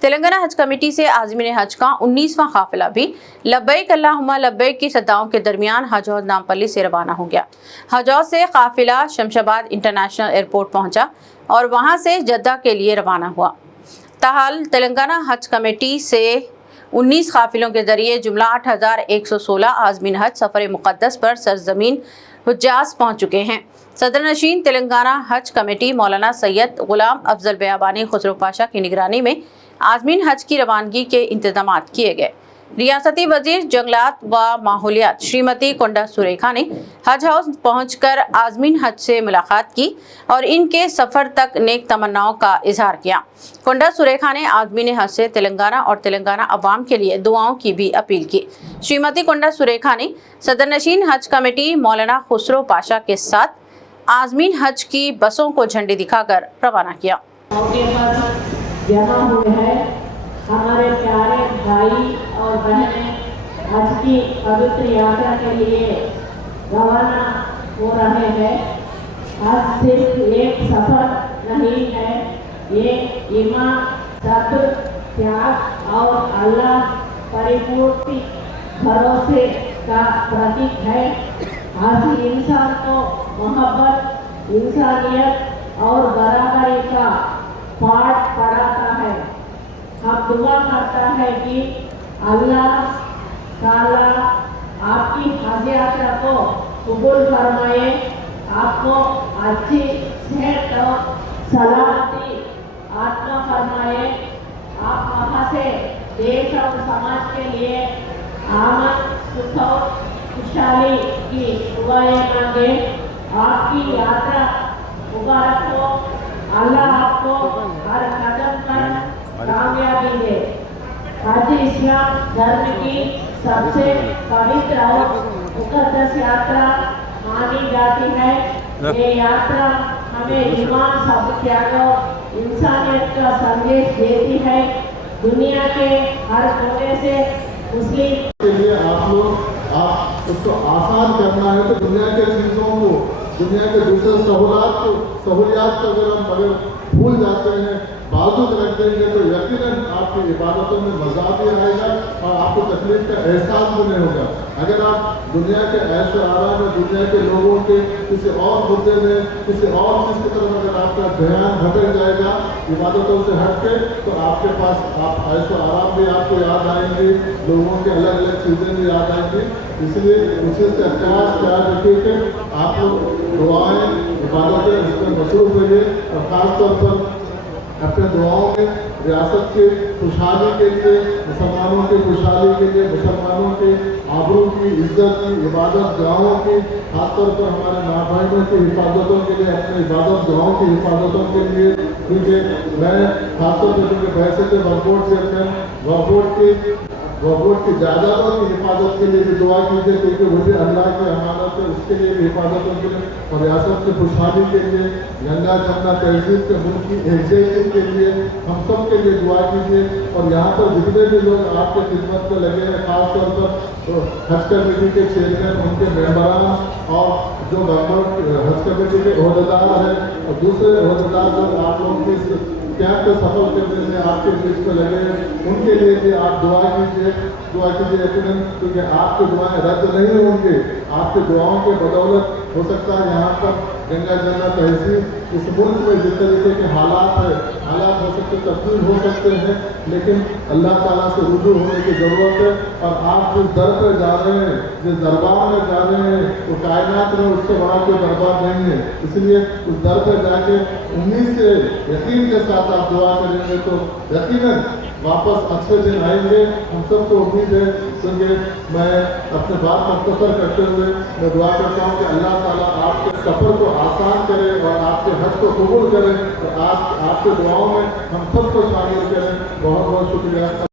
تلنگانہ حج committee سے عازمین حج کا 19واں قافلہ بھی لبیک اللہم لبیک کی صداؤں کے درمیان حج حوض نامپلی سے روانہ ہو گیا۔ حج حوض سے قافلہ شمشاباد انٹرنیشنل ایئرپورٹ پہنچا اور وہاں سے جدہ کے لیے روانہ ہوا۔ تاحال تلنگانہ حج کمیٹی سے 19 قافلوں کے ذریعے جملہ 8116 عازمین حج سفر مقدس پر سرزمین حجاز پہنچ چکے ہیں۔ صدر نشین تلنگانہ حج کمیٹی مولانا سید غلام افضل بیابانی خسرو پاشا کی نگرانی میں عازمین حج کی روانگی کے انتظامات کیے گئے۔ ریاستی وزیر جنگلات و ماحولیات شریمتی کنڈا سریکھا نے حج ہاؤس پہنچ کر عازمین حج سے ملاقات کی اور ان کے سفر تک نیک تمناؤں کا اظہار کیا۔ کنڈا سریکھا نے عازمین حج سے تلنگانہ اور تلنگانہ عوام کے لیے دعاؤں کی بھی اپیل کی۔ شریمتی کنڈا سریکھا نے صدر نشین حج کمیٹی مولانا خسرو پاشا کے ساتھ عازمین حج کی بسوں کو جھنڈی دکھا کر روانہ کیا۔ جمع ہوئے ہیں ہمارے پیارے بھائی اور بہنیں حج کی پوتر یاترا کے لیے روانہ ہو رہے ہیں۔ حج صرف ایک سفر نہیں ہے، یہ ایمان، صبر، تیاگ اور اللہ پریپورتی بھروسے کا پرتیک ہے۔ حج انسان کو محبت، انسانیت اور برابری کا پاٹ پڑھاتا ہے۔ ہم دعا کرتا ہے کہ اللہ تعالیٰ آپ کی حج یاترا کو قبول فرمائے، آپ کو اچھی صحت اور سلامتی عطا فرمائے، آپ وہاں سے دیش اور سماج کے لیے امن، سکھ اور خوشحالی کی دعائیں مانگے۔ آپ کی یاترا مبارک ہو، اللہ آپ کو ہر قدم پر کامیابی دے۔ حج اسلام دھرم کی سب سے پوتر اور مقدس یاترا مانی جاتی ہے۔ یہ یاترا ہمیں ایمان، صبر، تیاگ اور انسانیت کا سندیش دیتی ہے۔ دنیا کے ہر کونے سے مسلم کے لیے آپ اس کو آسان کرنا ہے تو دنیا کے چیزوں کو، دنیا کے دوسرے سہولیات کو اگر بھول جاتے ہیں، بازو رکھ دیں گے تو یقیناً آپ کی عبادتوں میں مزہ بھی آئے گا اور آپ کو تکلیف کا احساس بھی نہیں ہوگا۔ اگر آپ دنیا کے عیش و آرام میں، دنیا کے لوگوں کے کسی اور مدعے میں، کسی اور چیز کی طرف اگر آپ کا دھیان بھٹک جائے گا عبادتوں سے ہٹ کے، تو آپ کے پاس آپ عیش و آرام بھی آپ کو یاد آئیں گے، لوگوں کے الگ الگ چیزیں بھی یاد آئیں گی۔ اس لیے اسی سے خیال رکھیے کہ آپ لوگ دعائیں، عبادتیں اس میں مصروف رہیے اور خاص طور پر اپنے دعاؤں میں ریاست کی خوشحالی کے لیے، مسلمانوں کی خوشحالی کے لیے، مسلمانوں کی آبرو کی، عزت کی، عبادت گاہوں کی، خاص طور پر ہمارے ماں بہنوں کی حفاظتوں کے لیے، اپنے عبادت گاہوں کی حفاظتوں کے لیے، کیونکہ میں خاص طور پر کیونکہ بحیثیت وقف بورڈ چیئرمین وقف بورڈ کی جائیدادوں کی حفاظت کے لیے بھی دعا کیجیے، کیونکہ وہ بھی اللہ کی امانت ہے، اس کے لیے بھی حفاظتوں کے لیے اور ریاست کی خوشحالی کے لیے، گنگا جمنا تہذیب کے ملک کی ایکزیکٹو کے لیے ہم سب کے لیے دعا کیجیے۔ اور یہاں پر جتنے بھی لوگ آپ کی خدمت میں لگے ہیں، خاص طور پر حج کمیٹی کے چیئرمین، ان کے ممبران اور جو حج کمیٹی کے عہدیدار ہیں اور دوسرے عہدیدار جو آپ لوگ کی کیمپ کو سفل کرنے میں آپ کے بیچ میں لگے ہیں، ان کے لیے بھی آپ دعا کیجیے یقیناً، کیونکہ آپ کی دعائیں رد نہیں ہوں گی۔ آپ کی دعاؤں کے بدولت ہو سکتا ہے یہاں پر گنگا جمنا تہذیب اس ملک میں جس طریقے کے حالات ہو سکتے تبدیل ہو سکتے ہیں، لیکن اللہ تعالیٰ سے رجوع ہونے کی ضرورت ہے۔ اور آپ جس در پہ جا رہے ہیں، جس دربار میں جا رہے ہیں، وہ کائنات میں اس سے بڑا کوئی دربار نہیں ہے، اس لیے اس در پہ جا کے امید سے، یقین کے ساتھ آپ دعا کریں گے تو یقیناً واپس اچھے دن آئیں گے۔ ہم سب کو امید ہے، کیونکہ میں اپنے بات مختصر کرتے ہوئے میں دعا کرتا ہوں کہ اللہ تعالیٰ آپ کے سفر کو آسان کرے اور آپ کے حج کو قبول کرے اور آپ کے دعاؤں میں ہم سب کو شامل کریں۔ بہت بہت شکریہ۔